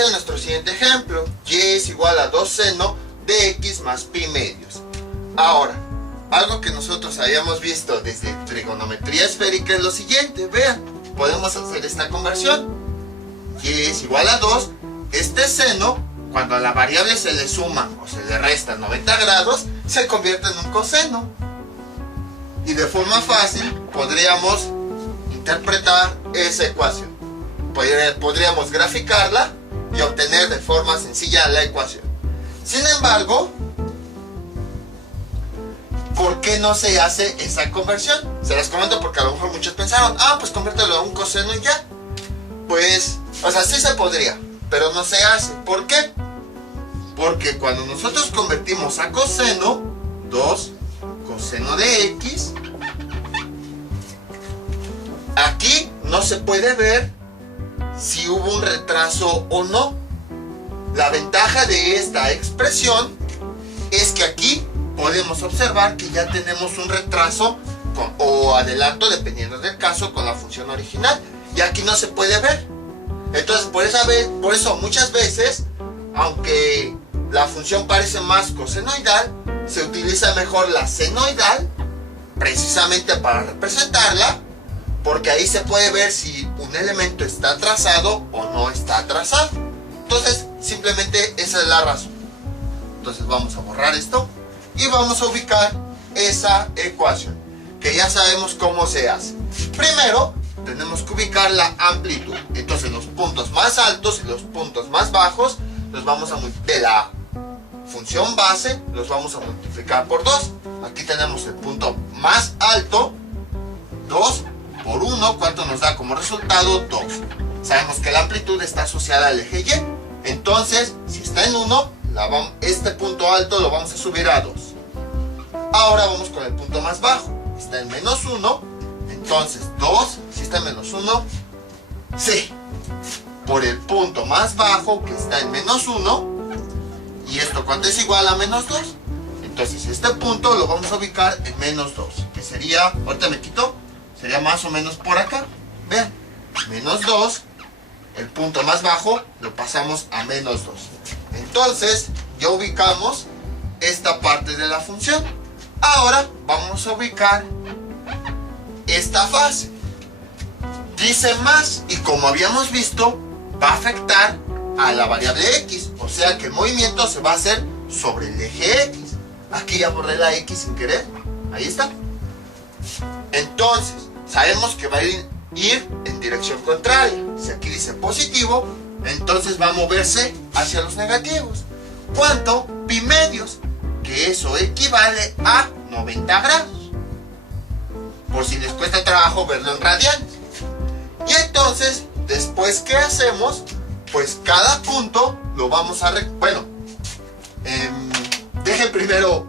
Este es nuestro siguiente ejemplo. Y es igual a 2 seno de x más pi medios. Ahora, algo que nosotros habíamos visto desde trigonometría esférica es lo siguiente. Vean, podemos hacer esta conversión. Y es igual a 2. Este seno, cuando a la variable se le suma o se le resta 90 grados, se convierte en un coseno. Y de forma fácil podríamos interpretar esa ecuación. Podríamos graficarla y obtener de forma sencilla la ecuación. Sin embargo, ¿por qué no se hace esa conversión? Se las comento porque a lo mejor muchos pensaron, pues conviértelo a un coseno y ya. Pues, o sea, sí se podría, pero no se hace. ¿Por qué? Porque cuando nosotros convertimos a coseno, 2 coseno de x, aquí no se puede ver si hubo un retraso o no. La ventaja de esta expresión es que aquí podemos observar que ya tenemos un retraso o adelanto, dependiendo del caso, con la función original. Y aquí no se puede ver. Entonces, por eso muchas veces, aunque la función parece más cosenoidal, se utiliza mejor la senoidal, precisamente para representarla, porque ahí se puede ver si un elemento está trazado o no está trazado. Entonces, simplemente esa es la razón. Entonces vamos a borrar esto y vamos a ubicar esa ecuación, que ya sabemos cómo se hace. Primero, tenemos que ubicar la amplitud. Entonces los puntos más altos y los puntos más bajos los vamos a de la función base los vamos a multiplicar por 2. Aquí tenemos el punto más alto, 2 por 1, ¿cuánto nos da como resultado? 2. Sabemos que la amplitud está asociada al eje Y. Entonces, si está en 1, este punto alto lo vamos a subir a 2. Ahora vamos con el punto más bajo. Está en menos 1. Entonces, 2, si está en menos 1, sí. Por el punto más bajo, que está en menos 1. ¿Y esto cuánto es igual a menos 2? Entonces, este punto lo vamos a ubicar en menos 2. Que sería, ahorita me quito, sería más o menos por acá. Vean, menos 2. El punto más bajo lo pasamos a menos 2. Entonces, ya ubicamos esta parte de la función. Ahora vamos a ubicar esta fase. Dice más, y como habíamos visto, va a afectar a la variable x. O sea que el movimiento se va a hacer sobre el eje x. Aquí ya borré la x sin querer. Ahí está. Entonces, sabemos que va a ir en dirección contraria. Si aquí dice positivo, entonces va a moverse hacia los negativos. ¿Cuánto? Pi medios, que eso equivale a 90 grados. Por si les cuesta trabajo verlo en radianes. Y entonces, después, ¿qué hacemos? Pues cada punto lo vamos a... dejen primero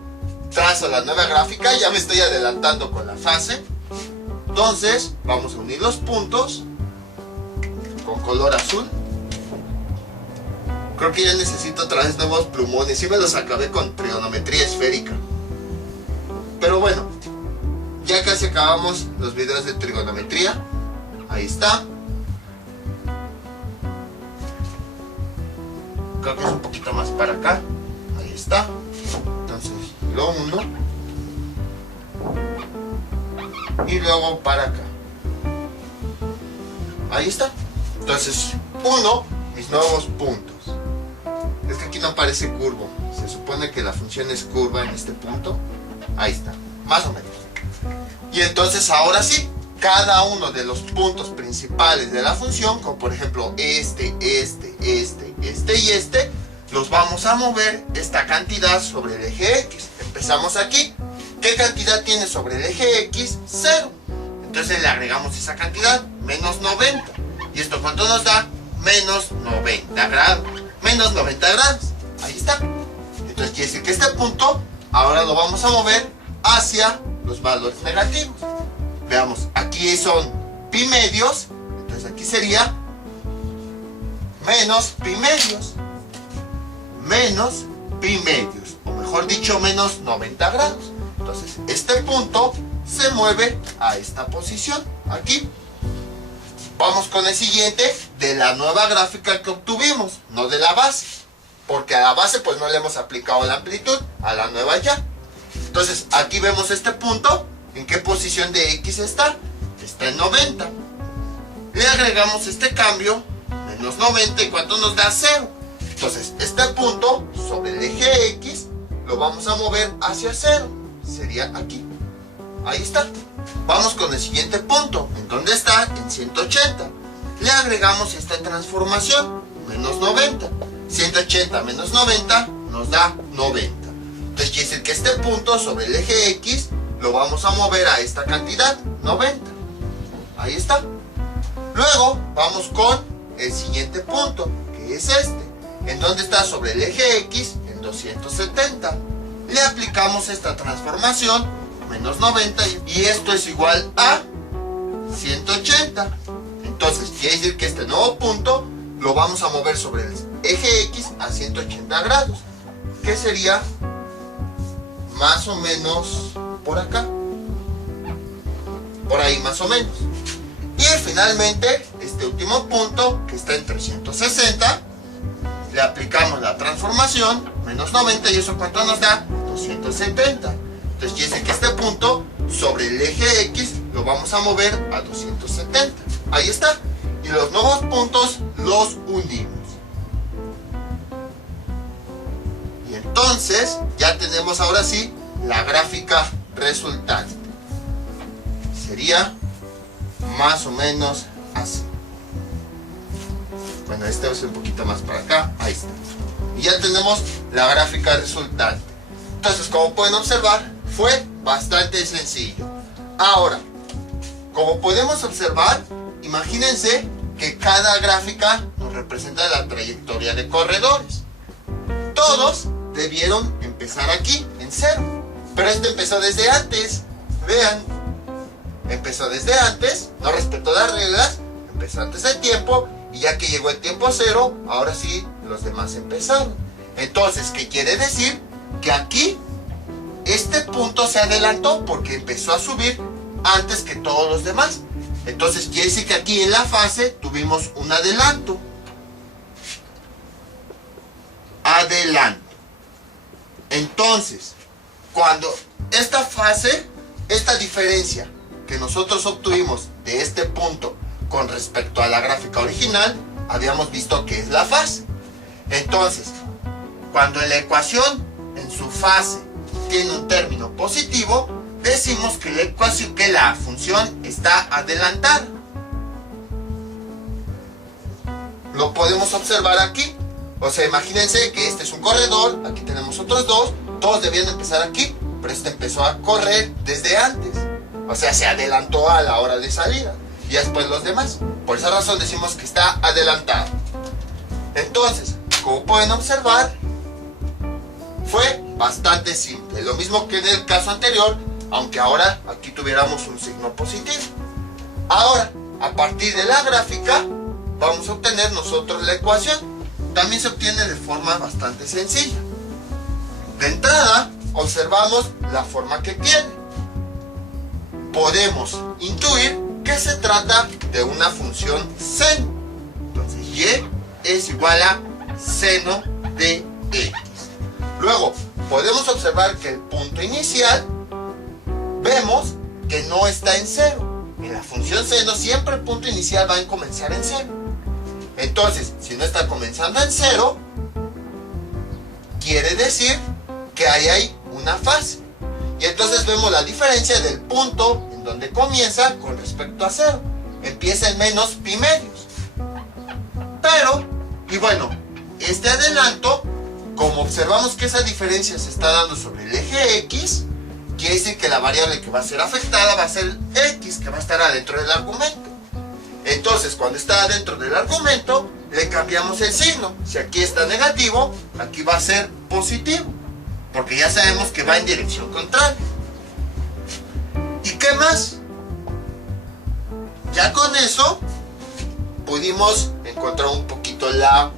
trazo la nueva gráfica. Ya me estoy adelantando con la fase. Entonces, vamos a unir los puntos con color azul. Creo que ya necesito otra vez nuevos plumones. Y me los acabé con trigonometría esférica. Pero bueno, ya casi acabamos los videos de trigonometría. Ahí está. Creo que es un poquito más para acá. Ahí está. Entonces lo uno. Y luego para acá. Ahí está. Entonces, uno, mis nuevos puntos. Es que aquí no aparece curvo. Se supone que la función es curva en este punto. Ahí está. Más o menos. Y entonces ahora sí, cada uno de los puntos principales de la función, como por ejemplo este y este, los vamos a mover esta cantidad sobre el eje X. Empezamos aquí. ¿Qué cantidad tiene sobre el eje X? 0. Entonces le agregamos esa cantidad, menos 90. ¿Y esto cuánto nos da? Menos 90 grados. Menos 90 grados. Ahí está. Entonces quiere decir que este punto ahora lo vamos a mover hacia los valores negativos. Veamos, aquí son pi medios. Entonces aquí sería menos pi medios. Menos pi medios. O mejor dicho, menos 90 grados. Entonces este punto se mueve a esta posición, aquí. Vamos con el siguiente de la nueva gráfica que obtuvimos, no de la base. Porque a la base pues no le hemos aplicado la amplitud, a la nueva ya. Entonces aquí vemos este punto, ¿en qué posición de X está? Está en 90. Le agregamos este cambio, menos 90, ¿y cuánto nos da? 0. Entonces este punto sobre el eje X lo vamos a mover hacia 0. Sería aquí. Ahí está. Vamos con el siguiente punto. ¿En dónde está? En 180. Le agregamos esta transformación, menos 90. 180 menos 90 nos da 90. Entonces quiere decir que este punto sobre el eje X lo vamos a mover a esta cantidad, 90. Ahí está. Luego vamos con el siguiente punto, que es este. ¿En dónde está sobre el eje X? En 270. Le aplicamos esta transformación, menos 90, y esto es igual a 180. Entonces quiere decir que este nuevo punto lo vamos a mover sobre el eje X a 180 grados, que sería más o menos por acá, por ahí más o menos. Y finalmente este último punto, que está en 360, le aplicamos la transformación, menos 90, y eso ¿cuánto nos da? 270. Entonces quiere decir que este punto sobre el eje X lo vamos a mover a 270. Ahí está. Y los nuevos puntos los unimos. Y entonces ya tenemos ahora sí la gráfica resultante. Sería más o menos así. Bueno, este va a ser un poquito más para acá. Ahí está. Y ya tenemos la gráfica resultante. Entonces, como pueden observar, fue bastante sencillo. Ahora, como podemos observar, imagínense que cada gráfica nos representa la trayectoria de corredores. Todos debieron empezar aquí, en 0. Pero este empezó desde antes. Vean, empezó desde antes, no respetó las reglas, empezó antes del tiempo, y ya que llegó el tiempo 0, ahora sí, los demás empezaron. Entonces, ¿qué quiere decir? Que aquí, este punto se adelantó porque empezó a subir antes que todos los demás. Entonces quiere decir que aquí en la fase tuvimos un adelanto. Adelanto. Entonces, cuando esta fase, esta diferencia que nosotros obtuvimos de este punto con respecto a la gráfica original, habíamos visto que es la fase. Entonces, cuando la ecuación en su fase tiene un término positivo, decimos que la función está adelantada. Lo podemos observar aquí. O sea, imagínense que este es un corredor, aquí tenemos otros dos, todos debían empezar aquí, pero este empezó a correr desde antes. O sea, se adelantó a la hora de salida, y después los demás. Por esa razón decimos que está adelantado. Entonces, como pueden observar, fue bastante simple. Lo mismo que en el caso anterior, aunque ahora aquí tuviéramos un signo positivo. Ahora, a partir de la gráfica, vamos a obtener nosotros la ecuación. También se obtiene de forma bastante sencilla. De entrada, observamos la forma que tiene. Podemos intuir que se trata de una función seno. Entonces, y es igual a seno de x. Luego, podemos observar que el punto inicial, vemos que no está en 0. En la función seno siempre el punto inicial va a comenzar en 0. Entonces, si no está comenzando en 0, quiere decir que ahí hay una fase. Y entonces vemos la diferencia del punto en donde comienza con respecto a 0. Empieza en menos pi medios. Pero, y bueno, este adelanto, como observamos que esa diferencia se está dando sobre el eje X, quiere decir que la variable que va a ser afectada va a ser X, que va a estar adentro del argumento. Entonces, cuando está adentro del argumento, le cambiamos el signo. Si aquí está negativo, aquí va a ser positivo, porque ya sabemos que va en dirección contraria. ¿Y qué más? Ya con eso pudimos encontrar un poquito la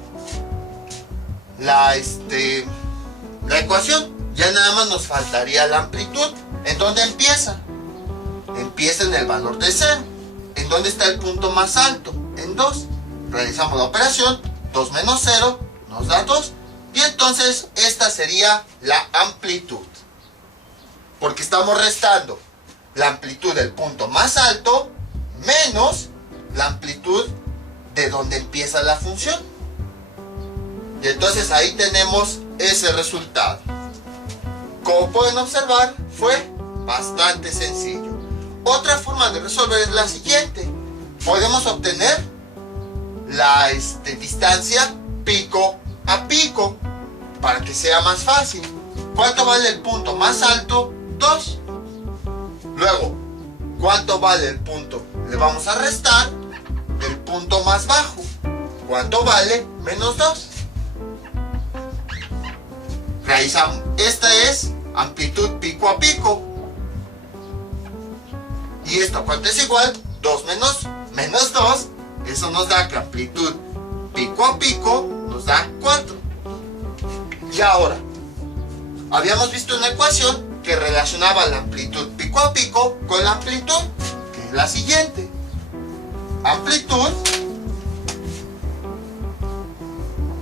ecuación. Ya nada más nos faltaría la amplitud. ¿En dónde empieza? Empieza en el valor de 0. ¿En dónde está el punto más alto? En 2. Realizamos la operación, 2 menos 0 nos da 2. Y entonces esta sería la amplitud. Porque estamos restando la amplitud del punto más alto menos la amplitud de donde empieza la función. Y entonces ahí tenemos ese resultado. Como pueden observar, fue bastante sencillo. Otra forma de resolver es la siguiente. Podemos obtener la distancia pico a pico para que sea más fácil. ¿Cuánto vale el punto más alto? 2. Luego, ¿cuánto vale el punto? Le vamos a restar el punto más bajo. ¿Cuánto vale? Menos 2. Realizamos. Esta es amplitud pico a pico. ¿Y esto cuánto es igual? 2 menos 2. Eso nos da que amplitud pico a pico nos da 4. Y ahora, habíamos visto una ecuación que relacionaba la amplitud pico a pico con la amplitud, que es la siguiente. Amplitud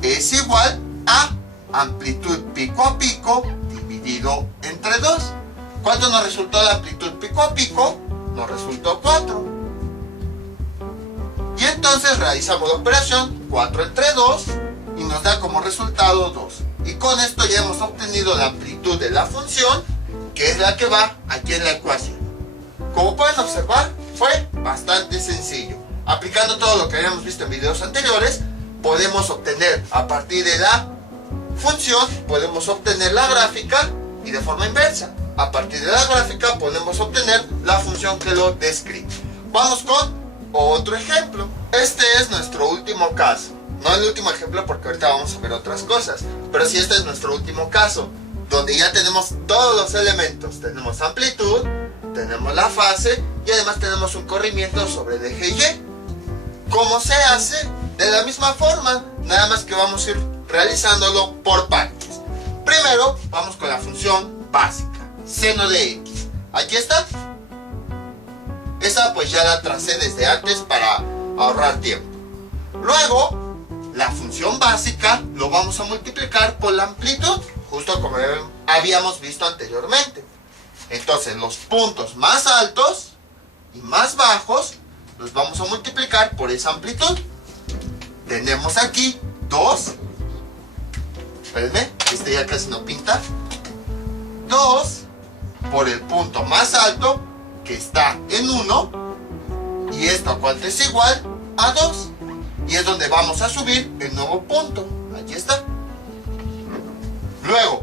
es igual a amplitud pico a pico dividido entre 2. ¿Cuánto nos resultó la amplitud pico a pico? Nos resultó 4. Y entonces realizamos la operación 4 entre 2 y nos da como resultado 2. Y con esto ya hemos obtenido la amplitud de la función, que es la que va aquí en la ecuación. Como pueden observar, fue bastante sencillo. Aplicando todo lo que habíamos visto en videos anteriores, podemos obtener a partir de la función, podemos obtener la gráfica y de forma inversa. A partir de la gráfica podemos obtener la función que lo describe. Vamos con otro ejemplo. Este es nuestro último caso. No el último ejemplo porque ahorita vamos a ver otras cosas. Pero sí, este es nuestro último caso, donde ya tenemos todos los elementos. Tenemos amplitud, tenemos la fase y además tenemos un corrimiento sobre el eje Y. ¿Cómo se hace? De la misma forma, nada más que vamos a ir realizándolo por partes. Primero vamos con la función básica, seno de x. Aquí está. Esa pues ya la tracé desde antes para ahorrar tiempo. Luego, la función básica lo vamos a multiplicar por la amplitud, justo como habíamos visto anteriormente. Entonces los puntos más altos y más bajos los vamos a multiplicar por esa amplitud. Tenemos aquí 2. Espérenme, este ya casi no pinta. 2 por el punto más alto, que está en 1. Y esto a cuánto es igual a 2. Y es donde vamos a subir el nuevo punto. Aquí está. Luego,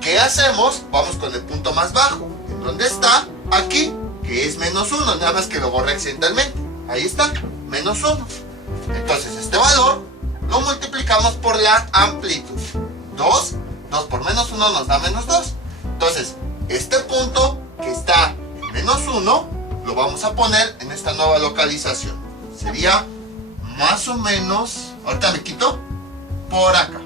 ¿qué hacemos? Vamos con el punto más bajo. ¿En dónde está? Aquí, que es menos 1. Nada más que lo borré accidentalmente. Ahí está, menos 1. Entonces este valor lo multiplicamos por la amplitud. 2 por menos 1 nos da menos 2. Entonces, este punto que está en menos 1 lo vamos a poner en esta nueva localización. Sería más o menos, ahorita me quito, por acá.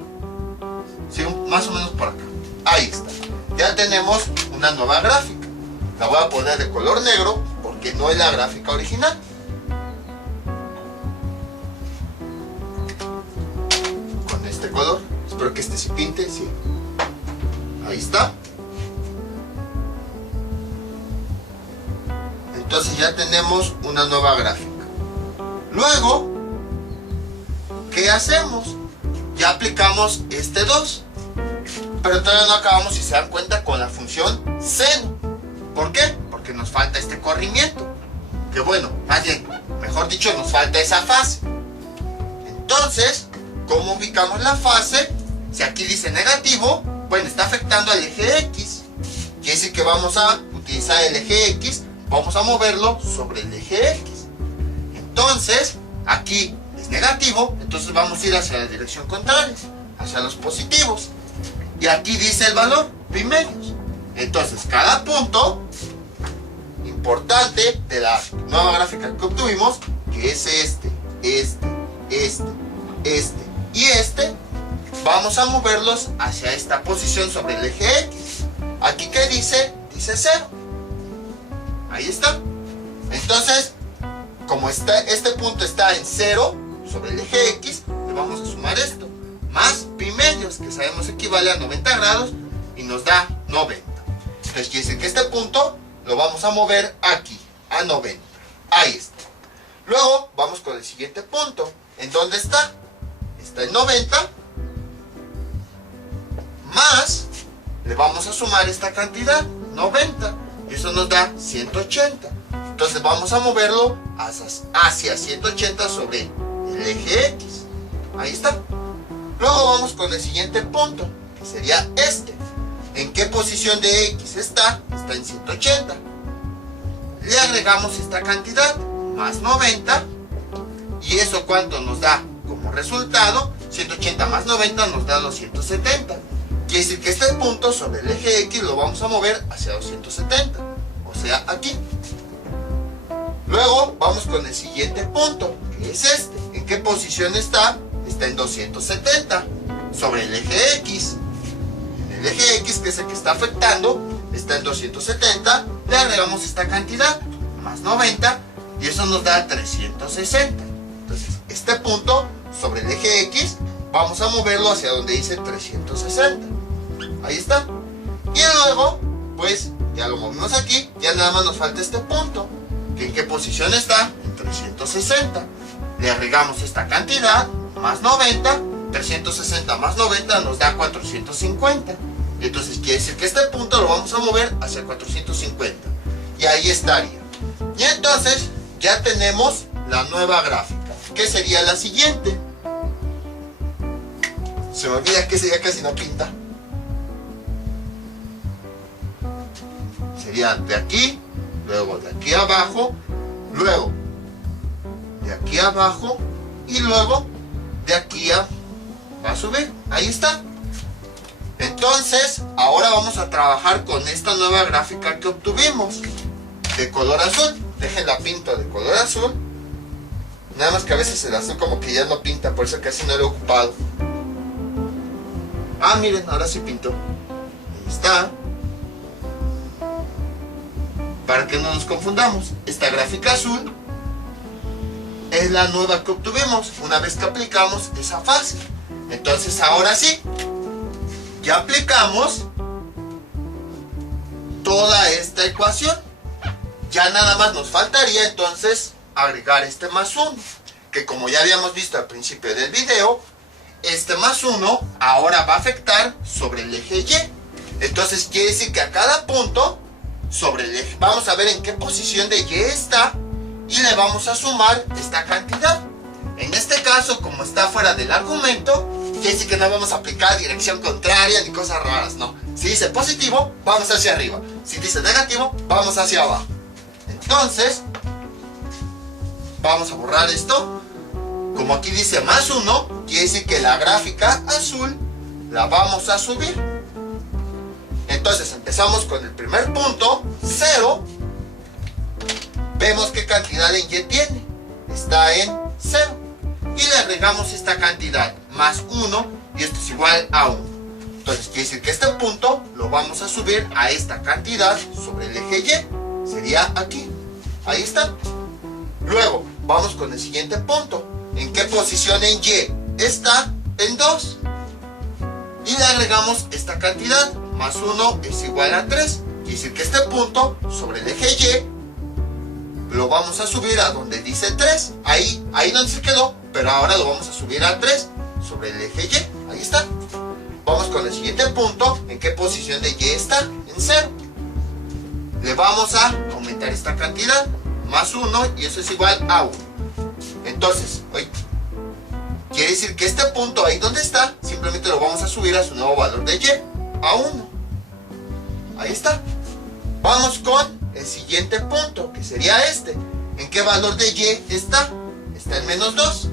Sí, más o menos por acá. Ahí está. Ya tenemos una nueva gráfica. La voy a poner de color negro porque no es la gráfica original. Con este color. Espero que este se pinte, sí. Ahí está. Entonces ya tenemos una nueva gráfica. Luego, ¿qué hacemos? Ya aplicamos este 2. Pero todavía no acabamos, si se dan cuenta, con la función seno. ¿Por qué? Porque nos falta este corrimiento. Que bueno, más bien, mejor dicho, nos falta esa fase. Entonces, ¿cómo ubicamos la fase? Si aquí dice negativo, bueno, está afectando al eje X. Quiere decir que vamos a utilizar el eje X, vamos a moverlo sobre el eje X. Entonces, aquí es negativo, entonces vamos a ir hacia la dirección contraria, hacia los positivos. Y aquí dice el valor, primerios. Entonces, cada punto importante de la nueva gráfica que obtuvimos, que es este y este, vamos a moverlos hacia esta posición sobre el eje X. Aquí, ¿qué dice? Dice 0. Ahí está. Entonces, como este punto está en 0 sobre el eje X, le vamos a sumar esto, más pi medios, que sabemos equivale a 90 grados, y nos da 90. Entonces quiere decir que este punto lo vamos a mover aquí, a 90. Ahí está. Luego vamos con el siguiente punto. ¿En dónde está? Está en 90, más, le vamos a sumar esta cantidad, 90, y eso nos da 180. Entonces vamos a moverlo hacia 180 sobre el eje X. Ahí está. Luego vamos con el siguiente punto, que sería este. ¿En qué posición de X está? Está en 180. Le agregamos esta cantidad, más 90. ¿Y eso cuánto nos da como resultado? 180 más 90 nos da 270. Quiere decir que este punto sobre el eje X lo vamos a mover hacia 270. O sea, aquí. Luego vamos con el siguiente punto, que es este. ¿En qué posición está? Está en 270 sobre el eje X. En el eje X, que es el que está afectando, está en 270. Le agregamos esta cantidad, más 90, y eso nos da 360. Entonces, este punto sobre el eje X, vamos a moverlo hacia donde dice 360. Ahí está. Y luego, pues, ya lo movimos aquí. Ya nada más nos falta este punto, que en qué posición está, en 360. Le agregamos esta cantidad, más 90. 360 más 90 nos da 450. Y entonces quiere decir que este punto lo vamos a mover hacia 450. Y ahí estaría. Y entonces ya tenemos la nueva gráfica, que sería la siguiente. Se me olvida que ya casi no pinta. Sería de aquí, luego de aquí abajo, luego de aquí abajo, y luego de aquí va a subir. Ahí está. Entonces, ahora vamos a trabajar con esta nueva gráfica que obtuvimos de color azul. Déjenla pinto de color azul. Nada más que a veces el azul como que ya no pinta, por eso casi no lo he ocupado. Ah, miren, ahora sí pintó. Ahí está. Para que no nos confundamos, esta gráfica azul es la nueva que obtuvimos una vez que aplicamos esa fase. Entonces ahora sí, ya aplicamos toda esta ecuación. Ya nada más nos faltaría entonces agregar este más 1, que como ya habíamos visto al principio del video, este más 1 ahora va a afectar sobre el eje Y. Entonces quiere decir que a cada punto sobre el eje, vamos a ver en qué posición de Y está, y le vamos a sumar esta cantidad. En este caso, como está fuera del argumento, quiere decir que no vamos a aplicar dirección contraria ni cosas raras, no. Si dice positivo, vamos hacia arriba. Si dice negativo, vamos hacia abajo. Entonces, vamos a borrar esto. Como aquí dice más 1, quiere decir que la gráfica azul la vamos a subir. Entonces empezamos con el primer punto, 0. Vemos qué cantidad en Y tiene. Está en 0. Y le agregamos esta cantidad, más 1, y esto es igual a 1. Entonces quiere decir que este punto lo vamos a subir a esta cantidad sobre el eje Y. Sería aquí. Ahí está. Luego, vamos con el siguiente punto. ¿En qué posición en Y está? En 2. Y le agregamos esta cantidad, más 1 es igual a 3. Quiere decir que este punto sobre el eje Y lo vamos a subir a donde dice 3. Ahí donde se quedó, pero ahora lo vamos a subir a 3 sobre el eje Y. Ahí está. Vamos con el siguiente punto. ¿En qué posición de Y está? En 0. Le vamos a aumentar esta cantidad, más 1, y eso es igual a 1. Entonces, quiere decir que este punto ahí donde está, simplemente lo vamos a subir a su nuevo valor de Y, a 1. Ahí está. Vamos con el siguiente punto, que sería este. ¿En qué valor de Y está? Está en menos 2.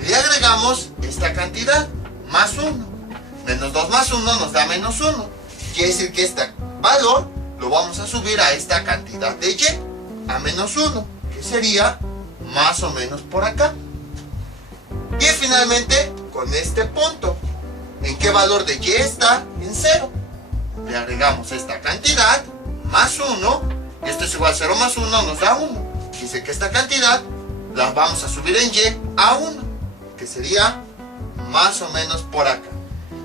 Le agregamos esta cantidad, más 1. Menos 2 más 1 nos da menos 1. Quiere decir que este valor lo vamos a subir a esta cantidad de Y, a menos 1, que sería más o menos por acá. Y finalmente con este punto, ¿en qué valor de Y está? En 0. Le agregamos esta cantidad, más 1, y esto es igual a 0 más 1 nos da 1. Quiere dice que esta cantidad la vamos a subir en Y a 1, que sería más o menos por acá.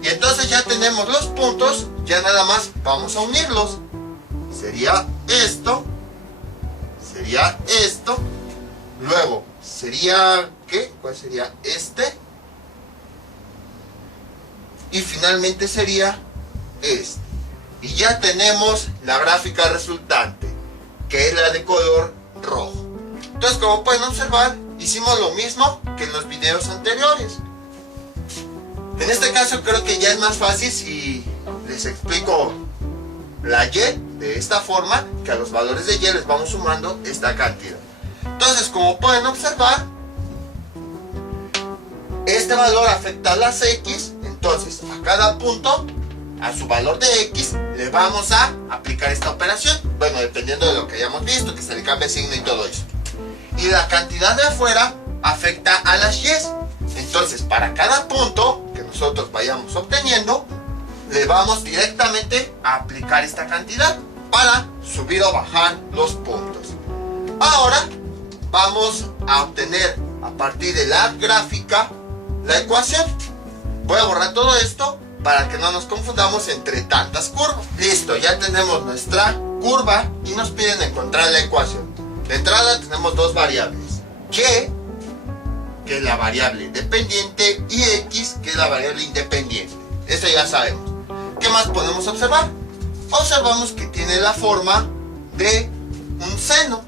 Y entonces ya tenemos los puntos, ya nada más vamos a unirlos. Sería esto, luego sería, ¿qué? ¿Cuál sería este? Y finalmente sería este. Y ya tenemos la gráfica resultante, que es la de color rojo. Entonces, como pueden observar, hicimos lo mismo que en los videos anteriores. En este caso creo que ya es más fácil si les explico la Y de esta forma, que a los valores de Y les vamos sumando esta cantidad. Entonces, como pueden observar, este valor afecta a las X. Entonces, a cada punto, a su valor de X, le vamos a aplicar esta operación. Bueno, dependiendo de lo que hayamos visto, que se le cambie signo y todo eso. Y la cantidad de afuera afecta a las Y. Entonces, para cada punto que nosotros vayamos obteniendo, le vamos directamente a aplicar esta cantidad para subir o bajar los puntos. Ahora vamos a obtener a partir de la gráfica la ecuación. Voy a borrar todo esto para que no nos confundamos entre tantas curvas. Listo, ya tenemos nuestra curva y nos piden encontrar la ecuación. De entrada tenemos dos variables: Y, que es la variable dependiente, y X, que es la variable independiente. Esto ya sabemos. ¿Qué más podemos observar? Observamos que tiene la forma de un seno,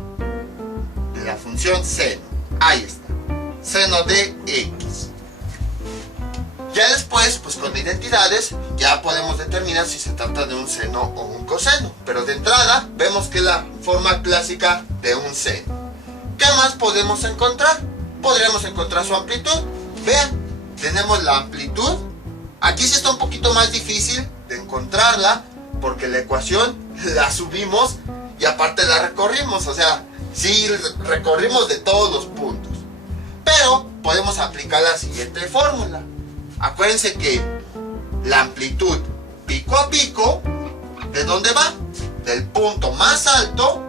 de la función seno. Ahí está, seno de X. Ya después, pues con identidades, ya podemos determinar si se trata de un seno o un coseno. Pero de entrada, vemos que es la forma clásica de un seno. ¿Qué más podemos encontrar? Podríamos encontrar su amplitud. Vean, tenemos la amplitud. Aquí sí está un poquito más difícil de encontrarla, porque la ecuación la subimos y aparte la recorrimos. O sea, sí recorrimos de todos los puntos. Pero podemos aplicar la siguiente fórmula. Acuérdense que la amplitud pico a pico, ¿de dónde va? Del punto más alto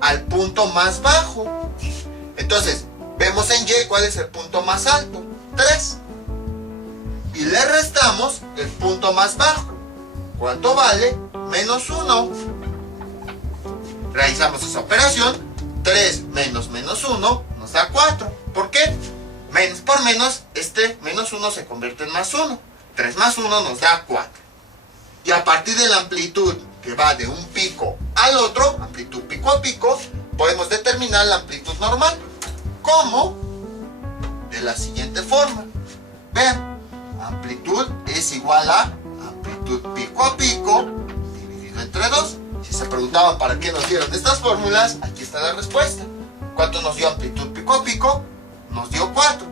al punto más bajo. Entonces, vemos en Y cuál es el punto más alto, 3. Y le restamos el punto más bajo. ¿Cuánto vale? Menos 1. Realizamos esa operación. 3 menos menos 1 nos da 4. ¿Por qué? Menos por menos, este menos 1 se convierte en más 1. 3 más 1 nos da 4. Y a partir de la amplitud que va de un pico al otro, amplitud pico a pico, podemos determinar la amplitud normal. ¿Cómo? De la siguiente forma. Vean, amplitud es igual a amplitud pico a pico dividido entre 2. Si se preguntaban para qué nos dieron estas fórmulas, aquí está la respuesta. ¿Cuánto nos dio amplitud pico a pico? Nos dio 4.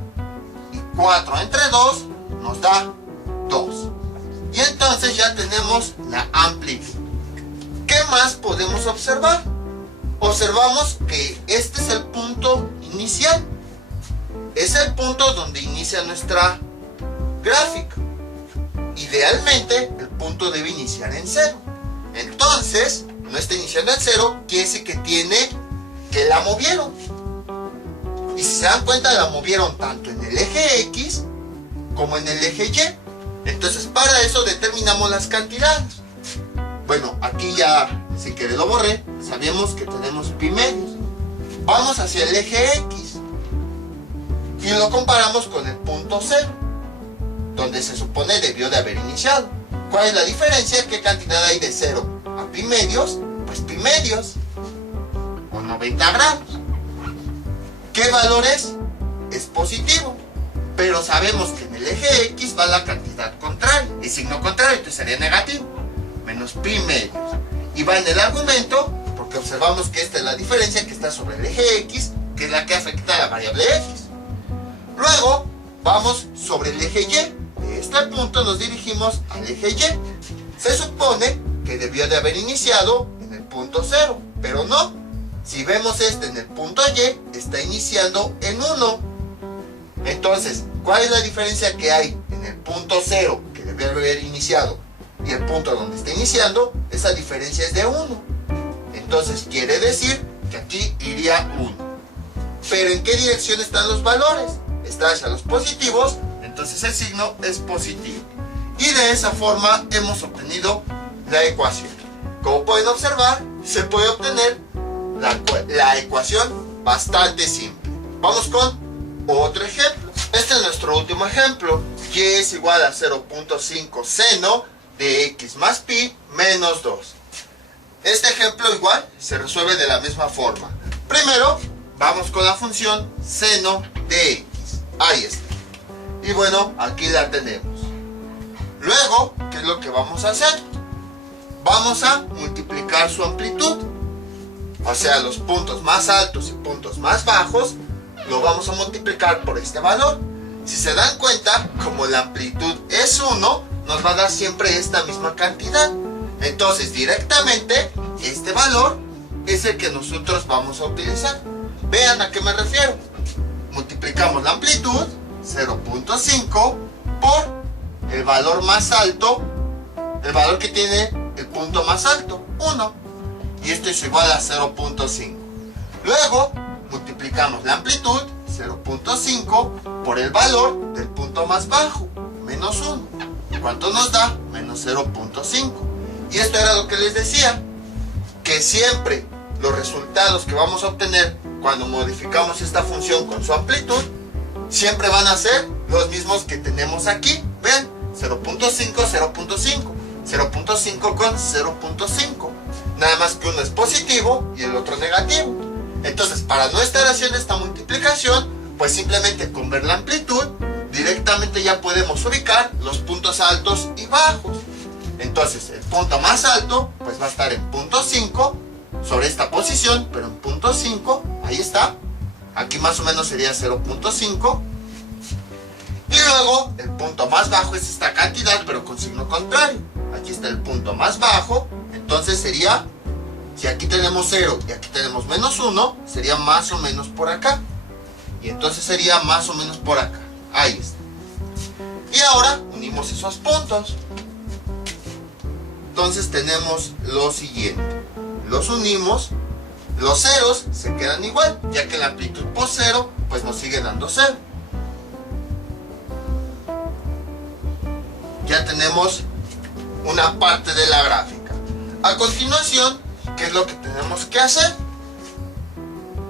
Y 4 entre 2 nos da 2. Y entonces ya tenemos la amplitud. ¿Qué más podemos observar? Observamos que este es el punto inicial. Es el punto donde inicia nuestra gráfica. Idealmente, el punto debe iniciar en 0. Entonces, no está iniciando en 0, quiere decir que la movieron. Y si se dan cuenta, la movieron tanto en el eje X como en el eje Y. Entonces, para eso determinamos las cantidades. Bueno, aquí ya, sin querer lo borré, sabemos que tenemos pi medios. Vamos hacia el eje X y lo comparamos con el punto 0, donde se supone debió de haber iniciado. ¿Cuál es la diferencia? ¿Qué cantidad hay de 0 a pi medios? Pues pi medios, o 90 grados. ¿Qué valor es? Es positivo. Pero sabemos que en el eje X va la cantidad contraria, el signo contrario, entonces sería negativo, menos pi medios. Y va en el argumento, porque observamos que esta es la diferencia que está sobre el eje X, que es la que afecta a la variable X. Luego, vamos sobre el eje Y. De este punto nos dirigimos al eje Y. Se supone que debió de haber iniciado en el punto 0, pero no. Si vemos este en el punto Y, está iniciando en 1. Entonces, ¿cuál es la diferencia que hay en el punto 0, que debió haber iniciado, y el punto donde está iniciando? Esa diferencia es de 1. Entonces, quiere decir que aquí iría 1. Pero ¿en qué dirección están los valores? Está hacia los positivos, entonces el signo es positivo. Y de esa forma hemos obtenido la ecuación. Como pueden observar, se puede obtener la ecuación bastante simple. Vamos con otro ejemplo. Este es nuestro último ejemplo. Y es igual a 0.5 seno de x más pi menos 2. Este ejemplo igual se resuelve de la misma forma. Primero, vamos con la función seno de x. Ahí está. Y bueno, aquí la tenemos. Luego, ¿qué es lo que vamos a hacer? Vamos a multiplicar su amplitud. O sea, los puntos más altos y puntos más bajos lo vamos a multiplicar por este valor. Si se dan cuenta, como la amplitud es 1, nos va a dar siempre esta misma cantidad. Entonces, directamente, este valor es el que nosotros vamos a utilizar. Vean a qué me refiero. Multiplicamos la amplitud, 0.5, por el valor más alto, el valor que tiene el punto más alto, 1. Y esto es igual a 0.5. Luego, multiplicamos la amplitud, 0.5, por el valor del punto más bajo, menos 1. ¿Cuánto nos da? Menos 0.5. Y esto era lo que les decía, que siempre los resultados que vamos a obtener cuando modificamos esta función con su amplitud, siempre van a ser los mismos que tenemos aquí. Vean, 0.5, 0.5, 0.5 con 0.5. Nada más que uno es positivo y el otro negativo. Entonces, para no estar haciendo esta multiplicación, pues simplemente con ver la amplitud, directamente ya podemos ubicar los puntos altos y bajos. Entonces, el punto más alto, pues va a estar en punto 5, sobre esta posición, pero en punto 5, ahí está. Aquí más o menos sería 0.5. Y luego, el punto más bajo es esta cantidad, pero con signo contrario. Aquí está el punto más bajo, entonces sería, si aquí tenemos 0 y aquí tenemos menos 1, sería más o menos por acá. Y entonces sería más o menos por acá. Ahí está. Y ahora unimos esos puntos. Entonces tenemos lo siguiente. Los unimos. Los ceros se quedan igual, ya que la amplitud por 0 pues nos sigue dando 0. Ya tenemos una parte de la gráfica. A continuación, ¿qué es lo que tenemos que hacer?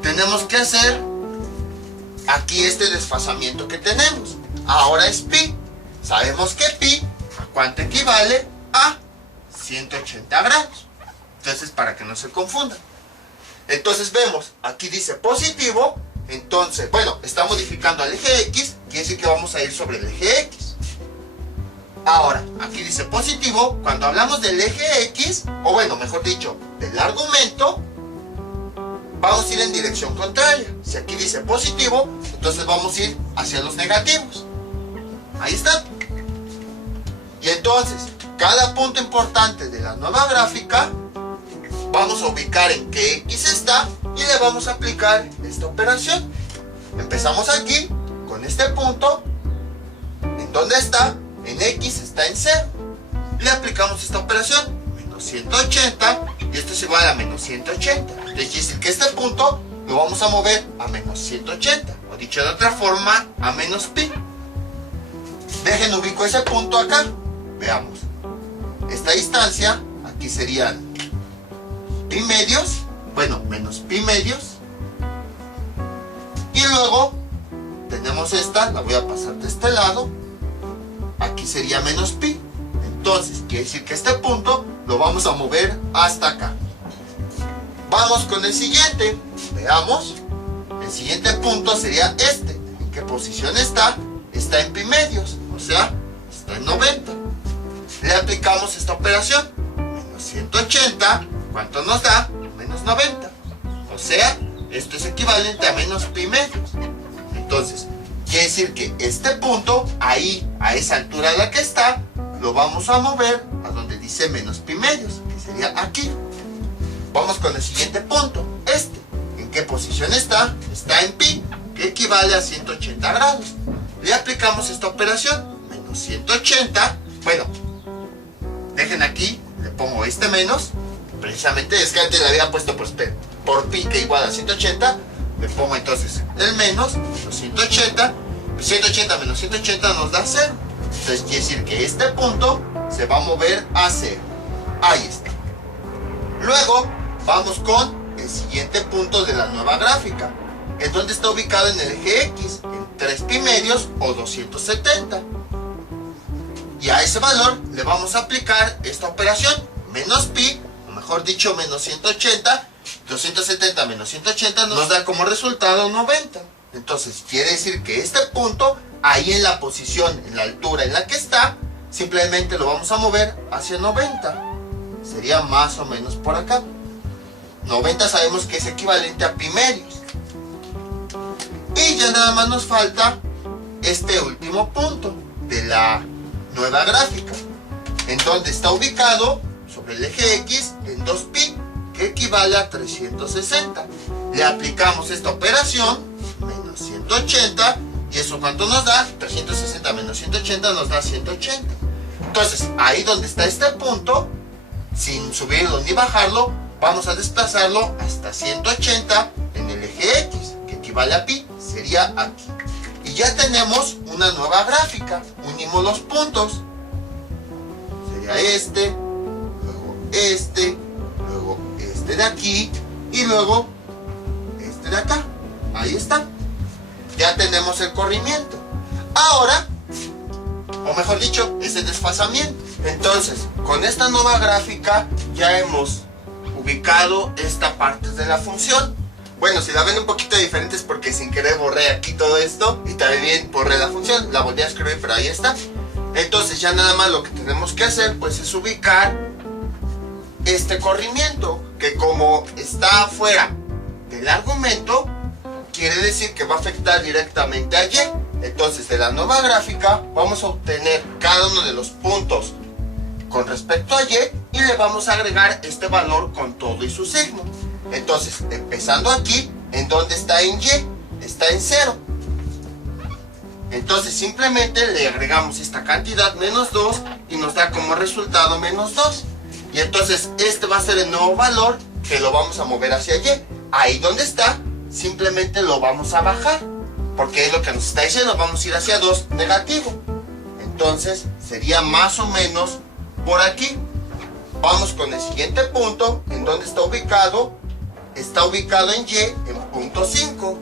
Tenemos que hacer aquí este desfasamiento que tenemos. Ahora es pi. Sabemos que pi, ¿a cuánto equivale? A 180 grados. Entonces, para que no se confundan. Entonces vemos, aquí dice positivo. Entonces, bueno, está modificando al eje X. Quiere decir que vamos a ir sobre el eje X. Ahora, aquí dice positivo. Cuando hablamos del eje X, o bueno, mejor dicho, del argumento, vamos a ir en dirección contraria. Si aquí dice positivo, entonces vamos a ir hacia los negativos. Ahí está. Y entonces, cada punto importante de la nueva gráfica, vamos a ubicar en qué X está y le vamos a aplicar esta operación. Empezamos aquí, con este punto. ¿En dónde está? En X está en 0. Le aplicamos esta operación, menos 180, y esto es igual a menos 180. Es decir, que este punto lo vamos a mover a menos 180, o dicho de otra forma, a menos pi. Dejen ubico ese punto acá. Veamos. Esta distancia, aquí serían pi medios, bueno, menos pi medios. Y luego tenemos esta, la voy a pasar de este lado. Aquí sería menos pi. Entonces, quiere decir que este punto lo vamos a mover hasta acá. Vamos con el siguiente. Veamos. El siguiente punto sería este. ¿En qué posición está? Está en pi medios, o sea, está en 90. Le aplicamos esta operación. Menos 180, ¿cuánto nos da? Menos 90. O sea, esto es equivalente a menos pi medios. Entonces, quiere decir que este punto, ahí, a esa altura de la que está, lo vamos a mover a donde dice menos pi medios, que sería aquí. Vamos con el siguiente punto, este. ¿En qué posición está? Está en pi, que equivale a 180 grados. Le aplicamos esta operación, menos 180. Bueno, dejen aquí, le pongo este menos. Precisamente es que antes le había puesto pues por pi que igual a 180, le pongo entonces el menos los 180. 180 menos 180 nos da 0. Entonces quiere decir que este punto se va a mover a 0. Ahí está. Luego vamos con el siguiente punto de la nueva gráfica, en donde está ubicado en el eje X, en 3 pi medios o 270. Y a ese valor le vamos a aplicar esta operación, menos pi, o mejor dicho, menos 180. 270 menos 180 nos da como resultado 90. Entonces quiere decir que este punto, ahí en la posición, en la altura en la que está, simplemente lo vamos a mover hacia 90. Sería más o menos por acá. 90 sabemos que es equivalente a pi medios. Y ya nada más nos falta este último punto de la nueva gráfica, en donde está ubicado sobre el eje X en 2pi, que equivale a 360. Le aplicamos esta operación, menos 180, y eso ¿cuánto nos da? 360 menos 180 nos da 180. Entonces, ahí donde está este punto, sin subirlo ni bajarlo, vamos a desplazarlo hasta 180 en el eje X, que equivale a pi, sería aquí. Y ya tenemos una nueva gráfica. Unimos los puntos. Sería este, luego este de aquí y luego este de acá. Ahí está. Ya tenemos el corrimiento. Ahora, o mejor dicho, ese desfasamiento. Entonces, con esta nueva gráfica ya hemos ubicado esta parte de la función. Bueno, si la ven un poquito diferente es porque sin querer borré aquí todo esto y también borré la función, la volví a escribir, pero ahí está. Entonces ya nada más lo que tenemos que hacer pues es ubicar este corrimiento, que como está fuera del argumento, quiere decir que va a afectar directamente a y. Entonces de la nueva gráfica vamos a obtener cada uno de los puntos con respecto a y le vamos a agregar este valor con todo y su signo. Entonces, empezando aquí, ¿en dónde está en y? Está en 0. Entonces, simplemente le agregamos esta cantidad, menos 2, y nos da como resultado menos 2. Y entonces, este va a ser el nuevo valor que lo vamos a mover hacia y. Ahí donde está, simplemente lo vamos a bajar, porque es lo que nos está diciendo, vamos a ir hacia 2 negativo. Entonces, sería más o menos por aquí. Vamos con el siguiente punto, en donde está ubicado. Está ubicado en y, en punto 5,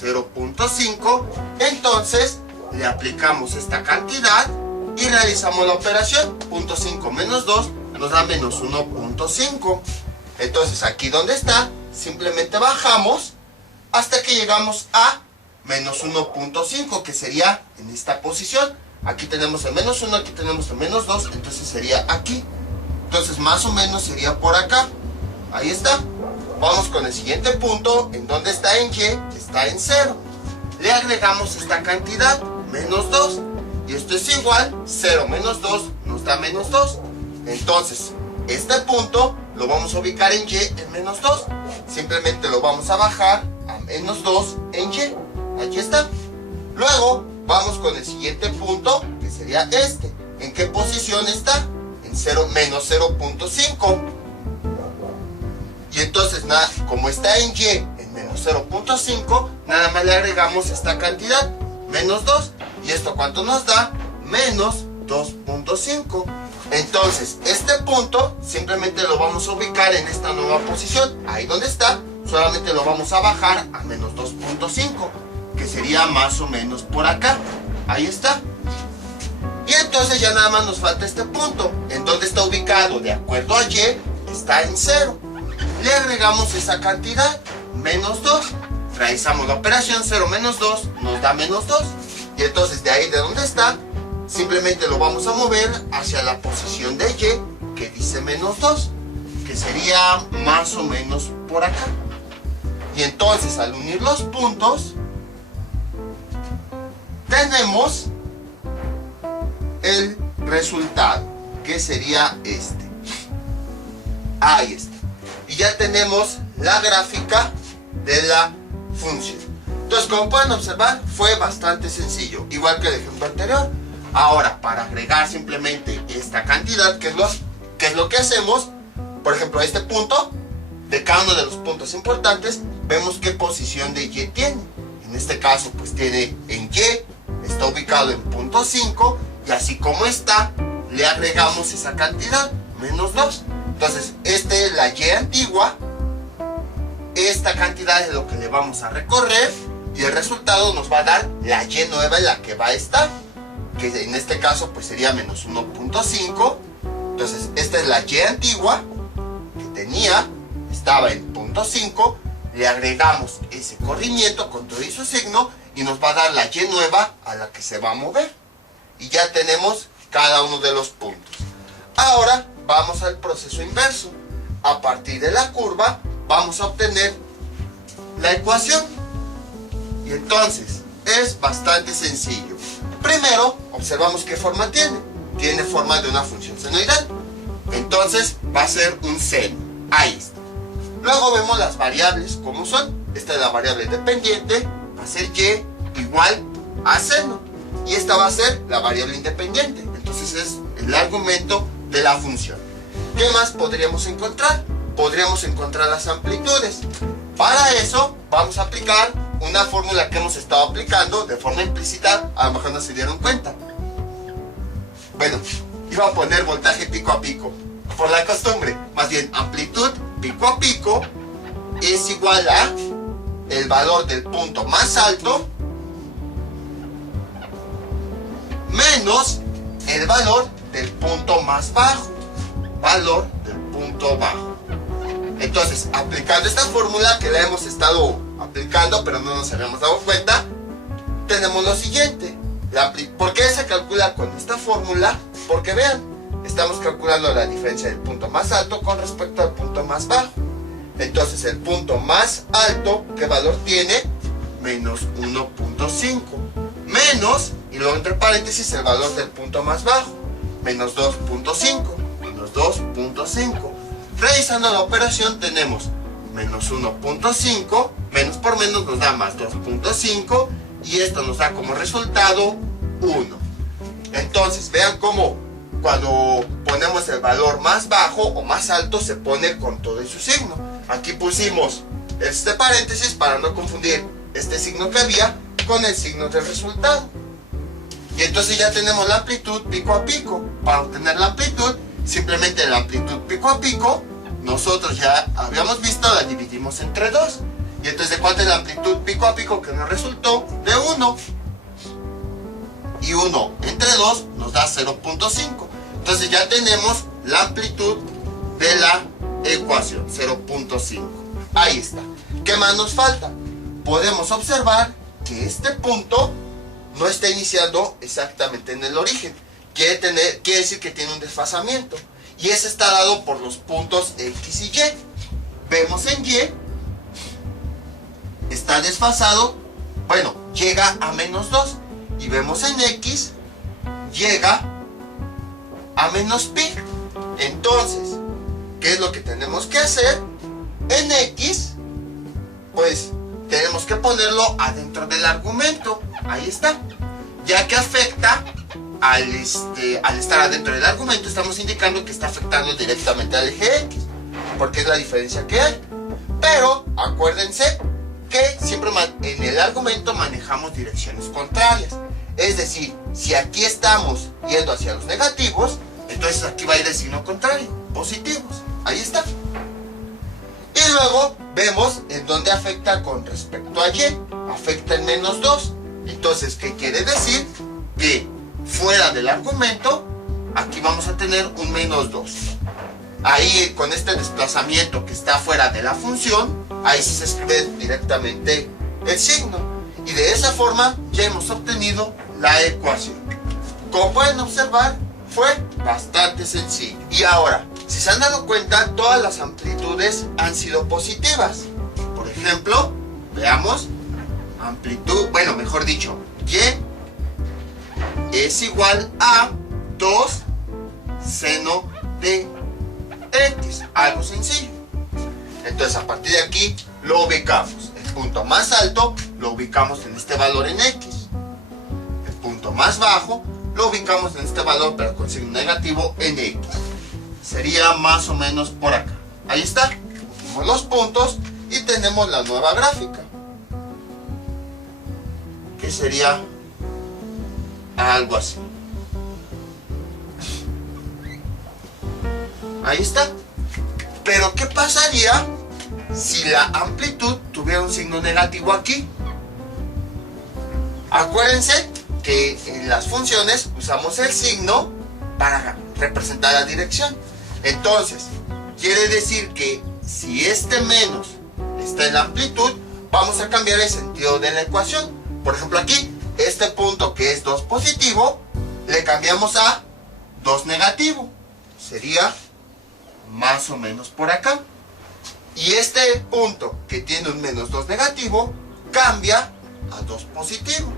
0.5. Entonces le aplicamos esta cantidad y realizamos la operación. Punto 5 menos 2 nos da menos 1.5. Entonces aquí donde está, simplemente bajamos hasta que llegamos a menos 1.5, que sería en esta posición. Aquí tenemos el menos 1, aquí tenemos el menos 2, entonces sería aquí. Entonces más o menos sería por acá. Ahí está. Vamos con el siguiente punto, en donde está en y, está en 0. Le agregamos esta cantidad, menos 2. Y esto es igual, 0 menos 2 nos da menos 2. Entonces, este punto lo vamos a ubicar en y, en menos 2. Simplemente lo vamos a bajar a menos 2 en y. Aquí está. Luego, vamos con el siguiente punto, que sería este. ¿En qué posición está? En 0, menos 0.5. Y entonces, nada, como está en y, en menos 0.5, nada más le agregamos esta cantidad, menos 2. ¿Y esto cuánto nos da? Menos 2.5. Entonces, este punto simplemente lo vamos a ubicar en esta nueva posición. Ahí donde está, solamente lo vamos a bajar a menos 2.5, que sería más o menos por acá. Ahí está. Y entonces ya nada más nos falta este punto, en donde está ubicado de acuerdo a y, está en 0. Le agregamos esa cantidad, menos 2. Realizamos la operación, 0 menos 2 nos da menos 2. Y entonces de ahí de donde está, simplemente lo vamos a mover hacia la posición de y, que dice menos 2, que sería más o menos por acá. Y entonces al unir los puntos, tenemos el resultado, que sería este. Ahí está. Y ya tenemos la gráfica de la función. Entonces, como pueden observar, fue bastante sencillo, igual que el ejemplo anterior. Ahora, para agregar simplemente esta cantidad, ¿qué es lo que hacemos? Por ejemplo, este punto, de cada uno de los puntos importantes, vemos qué posición de Y tiene. En este caso, pues tiene en Y, está ubicado en punto 5, y así como está, le agregamos esa cantidad, menos 2. Entonces, esta es la Y antigua, esta cantidad es lo que le vamos a recorrer, y el resultado nos va a dar la Y nueva en la que va a estar, que en este caso pues sería menos 1.5. Entonces, esta es la Y antigua que tenía, estaba en punto 5, le agregamos ese corrimiento con todo y su signo, y nos va a dar la Y nueva a la que se va a mover. Y ya tenemos cada uno de los puntos. Ahora vamos al proceso inverso. A partir de la curva vamos a obtener la ecuación. Y entonces es bastante sencillo. Primero observamos qué forma tiene. Tiene forma de una función senoidal. Entonces va a ser un seno. Ahí está. Luego vemos las variables como son. Esta es la variable dependiente, va a ser Y igual a seno. Y esta va a ser la variable independiente. Entonces es el argumento de la función. ¿Qué más podríamos encontrar? Podríamos encontrar las amplitudes. Para eso vamos a aplicar una fórmula que hemos estado aplicando de forma implícita. A lo mejor no se dieron cuenta. Bueno, iba a poner voltaje pico a pico por la costumbre. Más bien, amplitud pico a pico es igual a el valor del punto más alto menos el valor del punto más bajo. Valor del punto bajo. Entonces, aplicando esta fórmula que la hemos estado aplicando, pero no nos habíamos dado cuenta, tenemos lo siguiente. ¿Por qué se calcula con esta fórmula? Porque vean, estamos calculando la diferencia del punto más alto con respecto al punto más bajo. Entonces, el punto más alto, ¿qué valor tiene? Menos 1.5. Menos, y luego entre paréntesis, el valor del punto más bajo. Menos 2.5. Menos 2.5. Realizando la operación tenemos menos 1.5. Menos por menos nos da más 2.5. Y esto nos da como resultado 1. Entonces, vean cómo cuando ponemos el valor más bajo o más alto se pone con todo y su signo. Aquí pusimos este paréntesis para no confundir este signo que había con el signo del resultado. Y entonces ya tenemos la amplitud pico a pico. Para obtener la amplitud, simplemente la amplitud pico a pico, nosotros ya habíamos visto, la dividimos entre 2. Y entonces, ¿de cuánto es la amplitud pico a pico que nos resultó? De 1. Y 1 entre 2 nos da 0.5. Entonces ya tenemos la amplitud de la ecuación, 0.5. Ahí está. ¿Qué más nos falta? Podemos observar que este punto no está iniciando exactamente en el origen. Quiere decir que tiene un desfasamiento. Y ese está dado por los puntos X y Y. Vemos en Y, está desfasado, bueno, llega a menos 2. Y vemos en X, llega a menos pi. Entonces, ¿qué es lo que tenemos que hacer? En X, pues tenemos que ponerlo adentro del argumento. Ahí está. Ya que afecta al estar adentro del argumento, estamos indicando que está afectando directamente al eje X, porque es la diferencia que hay. Pero acuérdense que siempre en el argumento manejamos direcciones contrarias. Es decir, si aquí estamos yendo hacia los negativos, entonces aquí va a ir el signo contrario, positivos. Ahí está. Y luego vemos en dónde afecta con respecto a Y. Afecta en menos 2. Entonces, ¿qué quiere decir? Que fuera del argumento, aquí vamos a tener un menos 2. Ahí, con este desplazamiento que está fuera de la función, ahí sí se escribe directamente el signo. Y de esa forma ya hemos obtenido la ecuación. Como pueden observar, fue bastante sencillo. Y ahora, si se han dado cuenta, todas las amplitudes han sido positivas. Por ejemplo, veamos, amplitud, bueno, mejor dicho, Y es igual a 2 seno de X. Algo sencillo. Entonces, a partir de aquí, lo ubicamos. El punto más alto lo ubicamos en este valor en X. El punto más bajo lo ubicamos en este valor, pero con signo negativo, en X. Sería más o menos por acá. Ahí está. Tenemos los puntos y tenemos la nueva gráfica, que sería algo así. Ahí está. Pero ¿qué pasaría si la amplitud tuviera un signo negativo aquí? Acuérdense que en las funciones usamos el signo para representar la dirección. Entonces, quiere decir que si este menos está en la amplitud, vamos a cambiar el sentido de la ecuación. Por ejemplo, aquí, este punto que es 2 positivo, le cambiamos a 2 negativo. Sería más o menos por acá. Y este punto que tiene un menos 2 negativo, cambia a 2 positivo.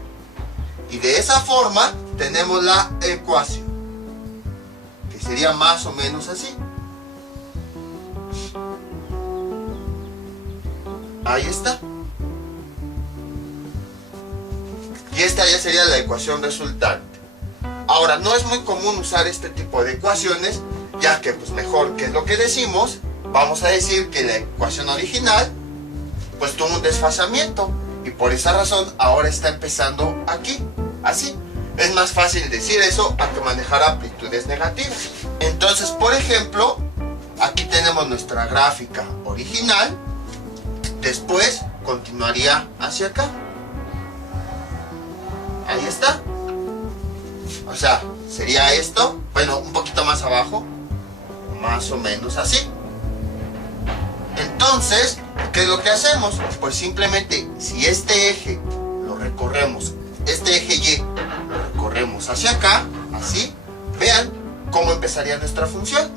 Y de esa forma tenemos la ecuación, que sería más o menos así. Ahí está. Y esta ya sería la ecuación resultante. Ahora, no es muy común usar este tipo de ecuaciones, ya que pues mejor, ¿qué es lo que decimos? Vamos a decir que la ecuación original pues tuvo un desfasamiento, y por esa razón ahora está empezando aquí, así. Es más fácil decir eso a que manejar amplitudes negativas. Entonces, por ejemplo, aquí tenemos nuestra gráfica original. Después continuaría hacia acá. Ahí está. O sea, sería esto, bueno, un poquito más abajo, más o menos así. Entonces, ¿qué es lo que hacemos? Pues simplemente, si este eje lo recorremos, este eje Y lo recorremos hacia acá, así, vean cómo empezaría nuestra función.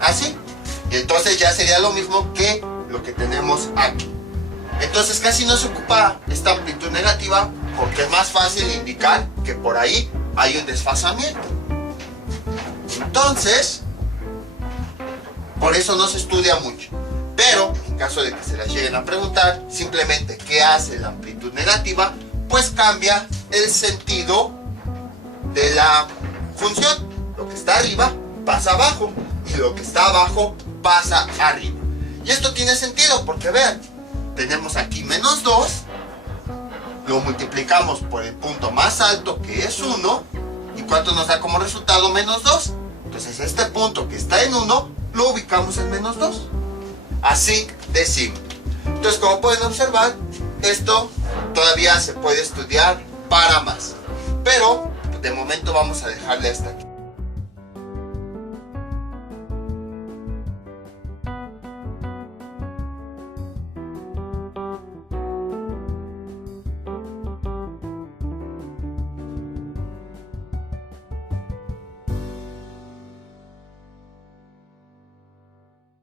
Así. Y entonces ya sería lo mismo que lo que tenemos aquí. Entonces casi no se ocupa esta amplitud negativa, porque es más fácil indicar que por ahí hay un desfasamiento. Entonces, por eso no se estudia mucho. Pero, en caso de que se las lleguen a preguntar, simplemente ¿qué hace la amplitud negativa? Pues cambia el sentido de la función. Lo que está arriba pasa abajo y lo que está abajo pasa arriba. Y esto tiene sentido porque vean, tenemos aquí menos 2, lo multiplicamos por el punto más alto, que es 1, ¿y cuánto nos da como resultado? Menos 2. Entonces este punto que está en 1 lo ubicamos en menos 2. Así de simple. Entonces, como pueden observar, esto todavía se puede estudiar para más, pero de momento vamos a dejarle hasta aquí.